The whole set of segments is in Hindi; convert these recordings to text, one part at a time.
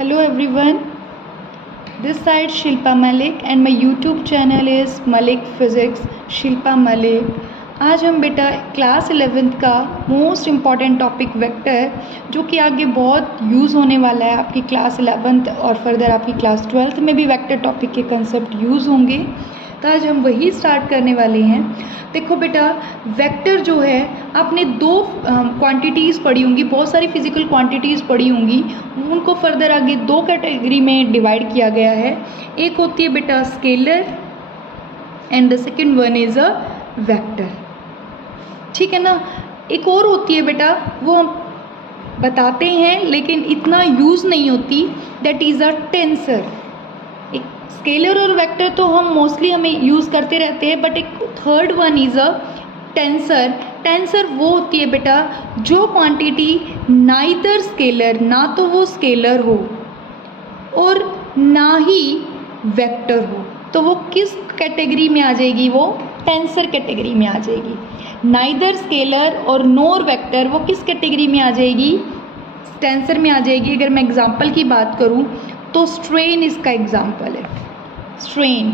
Hello everyone, this side Shilpa Malik and my YouTube channel is Malik Physics Shilpa Malik। आज हम बेटा क्लास 11th का मोस्ट इम्पॉर्टेंट टॉपिक वेक्टर, जो कि आगे बहुत यूज़ होने वाला है आपकी क्लास 11th और फर्दर आपकी क्लास 12th में भी वेक्टर टॉपिक के कंसेप्ट यूज़ होंगे। तो आज हम वही स्टार्ट करने वाले हैं। देखो बेटा, वेक्टर जो है आपने दो क्वांटिटीज़ पढ़ी होंगी, बहुत सारी फिजिकल क्वांटिटीज़ पढ़ी होंगी, उनको फर्दर आगे दो कैटेगरी में डिवाइड किया गया है। एक होती है बेटा scalar and the second one is a vector, ठीक है ना। एक और होती है बेटा, वो हम बताते हैं लेकिन इतना यूज़ नहीं होती, दैट इज़ अ टेंसर। एक स्केलर और वेक्टर तो हम मोस्टली हमें यूज़ करते रहते हैं, बट एक third one is a tensor. Tensor वो होती है बेटा जो क्वांटिटी नाइदर स्केलर, ना तो वो स्केलर हो और ना ही वेक्टर हो, तो वो किस कैटेगरी में आ जाएगी? वो टेंसर कैटेगरी में आ जाएगी। नाइदर स्केलर और नोर वेक्टर, वो किस कैटेगरी में आ जाएगी? टेंसर में आ जाएगी। अगर मैं एग्जांपल की बात करूं तो स्ट्रेन इसका एग्जांपल है, स्ट्रेन।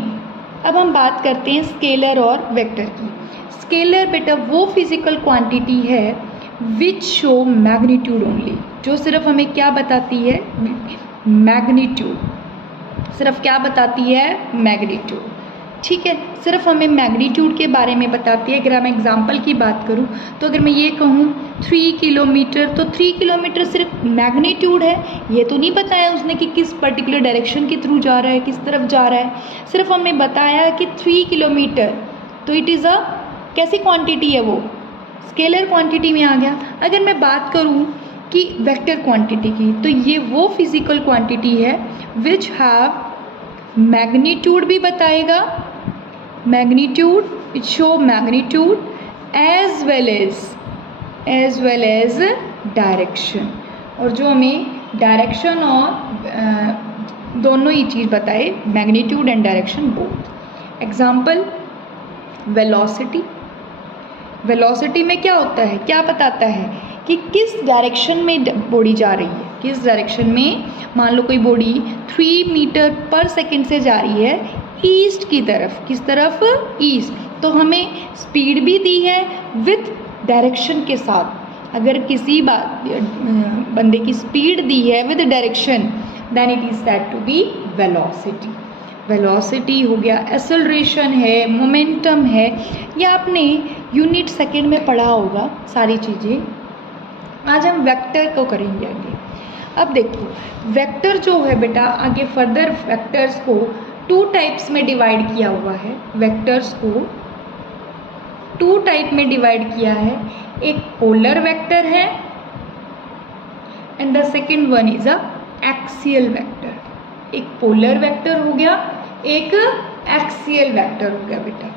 अब हम बात करते हैं स्केलर और वेक्टर की। स्केलर बेटा वो फिजिकल क्वांटिटी है विच शो मैग्नीट्यूड ओनली, जो सिर्फ हमें क्या बताती है? मैग्नीट्यूड। सिर्फ क्या बताती है? मैग्नीट्यूड, ठीक है। सिर्फ हमें मैग्नीट्यूड के बारे में बताती है। अगर मैं एग्जांपल की बात करूं तो अगर मैं ये कहूं 3 किलोमीटर, तो 3 किलोमीटर सिर्फ मैग्नीट्यूड है, ये तो नहीं बताया उसने कि किस पर्टिकुलर डायरेक्शन के थ्रू जा रहा है, किस तरफ जा रहा है। सिर्फ हमें बताया कि 3 किलोमीटर, तो इट इज़ अ कैसी क्वांटिटी है? वो स्केलर क्वांटिटी में आ गया। अगर मैं बात करूँ कि वेक्टर क्वांटिटी की, तो ये वो फिजिकल क्वांटिटी है विच हैव मैग्नीट्यूड भी बताएगा, magnitude, it show magnitude as well as direction, और जो हमें डायरेक्शन और दोनों ही चीज़ बताए, magnitude and direction both. Example velocity. Velocity में क्या होता है, क्या बताता है कि किस डायरेक्शन में बॉडी जा रही है, किस डायरेक्शन में। मान लो कोई बॉडी 3 मीटर पर सेकेंड से जा रही है ईस्ट की तरफ, किस तरफ? ईस्ट, तो हमें स्पीड भी दी है विथ डायरेक्शन के साथ। अगर किसी बंदे की स्पीड दी है with direction, then it is said to be velocity. Velocity हो गया, एक्सेलरेशन है, मोमेंटम है, या आपने यूनिट सेकेंड में पढ़ा होगा सारी चीज़ें। आज हम वेक्टर को करेंगे आगे। अब देखो, वेक्टर जो है बेटा, आगे फर्दर वेक्टर्स को 2 टाइप्स में डिवाइड किया हुआ है। वेक्टर्स को 2 टाइप में डिवाइड किया है। एक पोलर वेक्टर है and the second one is a axial vector. एक पोलर वेक्टर हो गया, एक एक्सियल वेक्टर हो गया बेटा।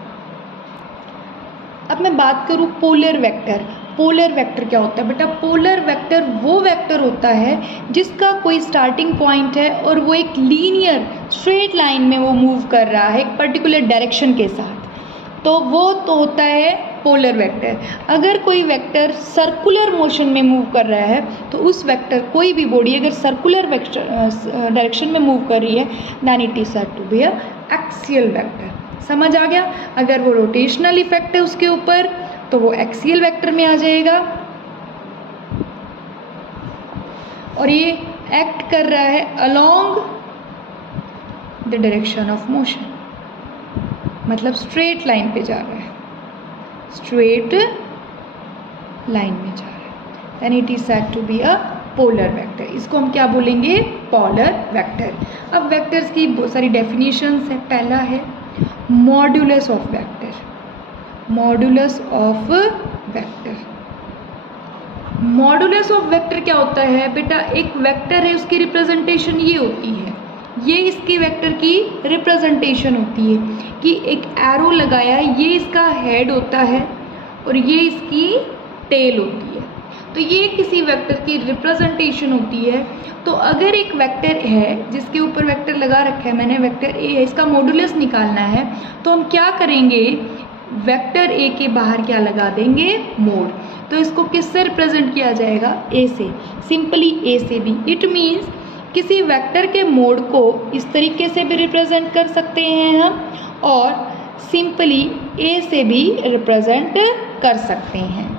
अब मैं बात करूँ पोलर वेक्टर। पोलर वेक्टर क्या होता है बेटा? पोलर वेक्टर वो वेक्टर होता है जिसका कोई स्टार्टिंग पॉइंट है और वो एक लीनियर स्ट्रेट लाइन में वो मूव कर रहा है एक पर्टिकुलर डायरेक्शन के साथ, तो वो तो होता है पोलर वेक्टर। अगर कोई वेक्टर सर्कुलर मोशन में मूव कर रहा है, तो उस वेक्टर, कोई भी बॉडी अगर सर्कुलर डायरेक्शन में मूव कर रही है, then it is said to be a axial vector. समझ आ गया? अगर वो रोटेशनल इफेक्ट है उसके ऊपर, तो वो एक्सियल वेक्टर में आ जाएगा, और ये एक्ट कर रहा है along the direction of motion, मतलब स्ट्रेट लाइन पे जा रहा है, स्ट्रेट लाइन में जा रहा है, then it is said to be a polar vector. इसको हम क्या बोलेंगे? Polar vector. अब वेक्टर्स की बहुत सारी डेफिनेशंस है। पहला है modulus of vector. Modulus of vector, modulus of vector क्या होता है बेटा? एक वेक्टर है, उसकी रिप्रेजेंटेशन ये होती है, ये इसकी वेक्टर की रिप्रेजेंटेशन होती है कि एक एरो लगाया, ये इसका हेड होता है और ये इसकी टेल होती है, तो ये किसी वेक्टर की रिप्रेजेंटेशन होती है। तो अगर एक वेक्टर है जिसके ऊपर वेक्टर लगा रखा है मैंने, वेक्टर ए है, इसका मॉड्यूलस निकालना है, तो हम क्या करेंगे? वेक्टर ए के बाहर क्या लगा देंगे? मोड। तो इसको किससे रिप्रेजेंट किया जाएगा? ए से, सिंपली ए से भी। इट मीन्स किसी वेक्टर के मोड को इस तरीके से भी रिप्रेजेंट कर सकते हैं हम, और सिंपली ए से भी रिप्रेजेंट कर सकते हैं।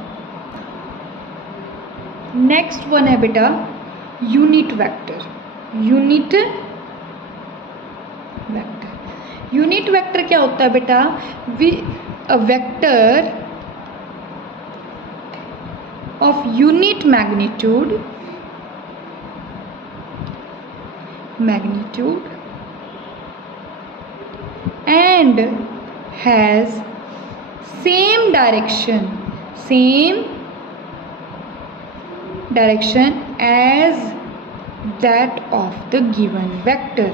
नेक्स्ट वन है बेटा unit vector. Unit vector, unit vector क्या होता है बेटा? A vector of unit magnitude and has same direction as that of the given vector,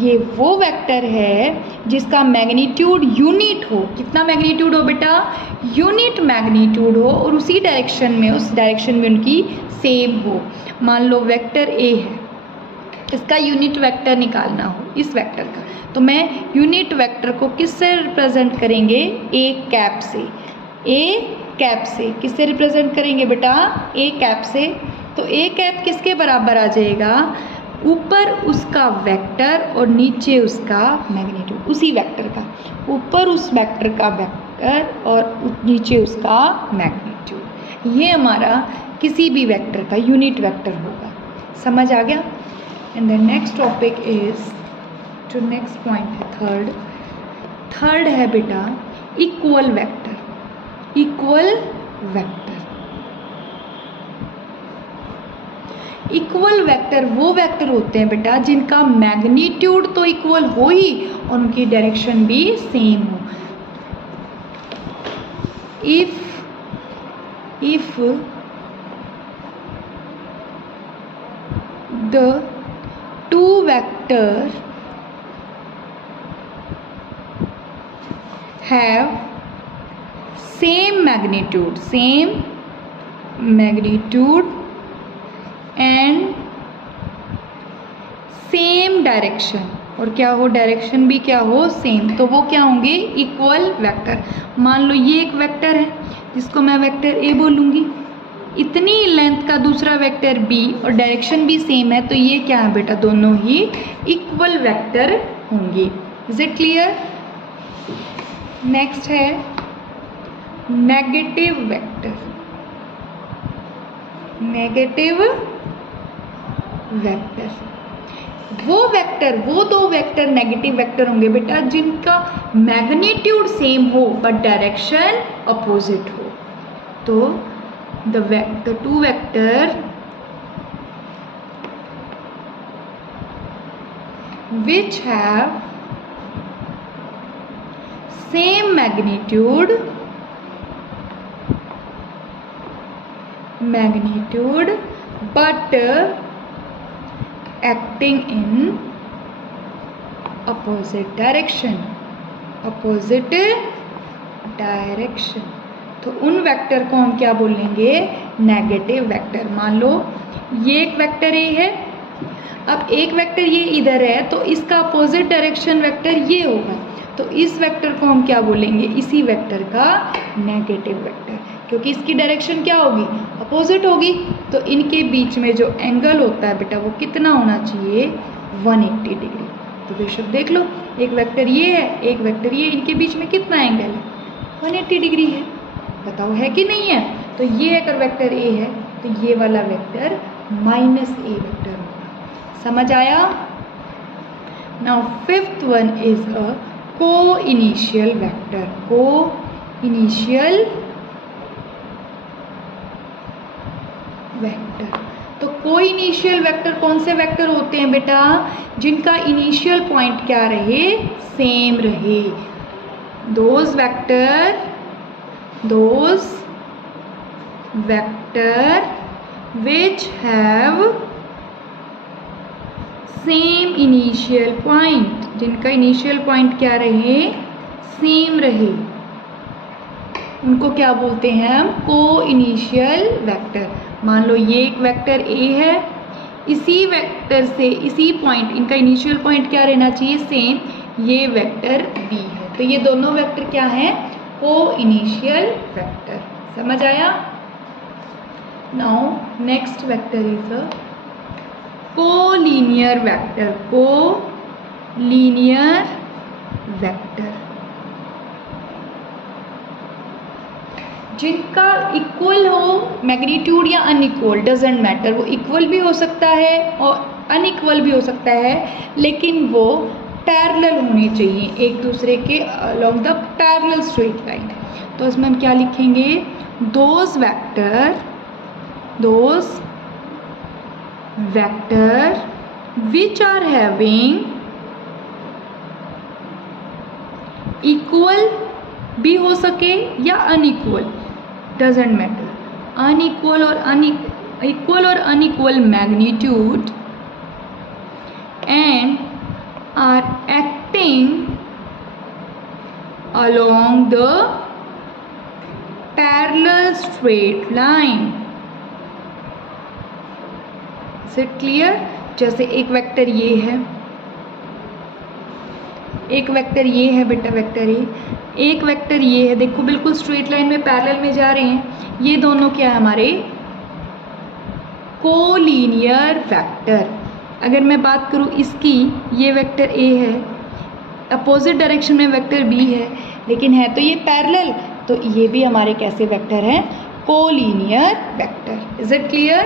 ये वो वेक्टर है जिसका मैग्नीट्यूड यूनिट हो। कितना मैग्नीट्यूड हो बेटा? यूनिट मैग्नीट्यूड हो, और उसी डायरेक्शन में, उस डायरेक्शन में उनकी सेम हो। मान लो वेक्टर ए है, इसका यूनिट वेक्टर निकालना हो इस वेक्टर का, तो मैं यूनिट वेक्टर को किससे रिप्रेजेंट करेंगे? ए कैप से। ए कैप से किससे रिप्रेजेंट करेंगे बेटा? ए कैप से। तो ए कैप किसके बराबर आ जाएगा? ऊपर उसका वेक्टर और नीचे उसका मैग्नीट्यूड, उसी वेक्टर का ऊपर उस वेक्टर का वेक्टर और नीचे उसका मैग्नीट्यूड। ये हमारा किसी भी वेक्टर का यूनिट वेक्टर होगा। समझ आ गया? And the next topic is, जो नेक्स्ट पॉइंट है थर्ड है बेटा इक्वल वेक्टर। इक्वल वेक्टर वो वेक्टर होते हैं बेटा जिनका मैग्नीट्यूड तो इक्वल हो ही और उनकी डायरेक्शन भी सेम हो। If the two vector have same magnitude and same direction, और क्या हो? डायरेक्शन भी क्या हो? सेम, तो वो क्या होंगे? Equal vector. मान लो ये एक वेक्टर है जिसको मैं वेक्टर ए बोलूँगी, इतनी लेंथ का दूसरा वेक्टर बी और डायरेक्शन भी सेम है, तो ये क्या है बेटा? दोनों ही इक्वल वेक्टर होंगे। Is it clear? नेक्स्ट है नेगेटिव वेक्टर। वो दो वेक्टर नेगेटिव वेक्टर होंगे बेटा जिनका मैग्नीट्यूड सेम हो बट डायरेक्शन अपोजिट हो। तो the two vector which have same magnitude but acting in opposite direction। तो उन वेक्टर को हम क्या बोलेंगे? Negative vector. मान लो ये एक वेक्टर ए है, अब एक वेक्टर ये इधर है तो इसका अपोजिट डायरेक्शन वेक्टर ये होगा, तो इस वेक्टर को हम क्या बोलेंगे? इसी वेक्टर का नेगेटिव वेक्टर, क्योंकि इसकी डायरेक्शन क्या होगी? अपोजिट होगी। तो इनके बीच में जो एंगल होता है बेटा वो कितना होना चाहिए? 180 डिग्री। तो बेशक देख लो, एक वेक्टर ये है, एक वेक्टर ये, इनके बीच में कितना एंगल है? 180 डिग्री है। बताओ है कि नहीं है? तो ये अगर वेक्टर ए है तो ये वाला वेक्टर -a वेक्टर होगा। समझ आया? Now fifth one is a coinitial vector. तो को-इनिशियल वेक्टर कौन से वेक्टर होते हैं बेटा? जिनका इनिशियल पॉइंट क्या रहे? सेम रहे। those vector which have same initial point, जिनका इनिशियल पॉइंट क्या रहे? सेम रहे, उनको क्या बोलते हैं हम? को-इनिशियल वेक्टर। मान लो ये एक वेक्टर ए है, इसी वेक्टर से इसी पॉइंट, इनका इनिशियल पॉइंट क्या रहना चाहिए? सेम। ये वेक्टर बी है, तो ये दोनों वेक्टर क्या हैं? को-इनिशियल वेक्टर। समझ आया? Now next vector is a collinear vector, collinear vector, जिनका इक्वल हो मैग्नीट्यूड या अनइक्वल, डजेंट मैटर, वो इक्वल भी हो सकता है और अनइक्वल भी हो सकता है, लेकिन वो पैरेलल होने चाहिए एक दूसरे के along the parallel straight line. तो इसमें हम क्या लिखेंगे, those vector which are having equal भी हो सके या अनइक्वल, डजेंट मैटर, अनइक्वल और unequal magnitude and are acting along the parallel straight line. Is it clear? जैसे एक वेक्टर ये है, एक वेक्टर ये है बेटा वेक्टर ए, एक वेक्टर ये है, देखो बिल्कुल स्ट्रेट लाइन में पैरेलल में जा रहे हैं, ये दोनों क्या है हमारे कोलिनियर वेक्टर। अगर मैं बात करूँ इसकी, ये वेक्टर ए है, अपोजिट डायरेक्शन में वेक्टर बी है, लेकिन है तो ये पैरेलल, तो ये भी हमारे कैसे वेक्टर हैं, collinear vector. Is it clear?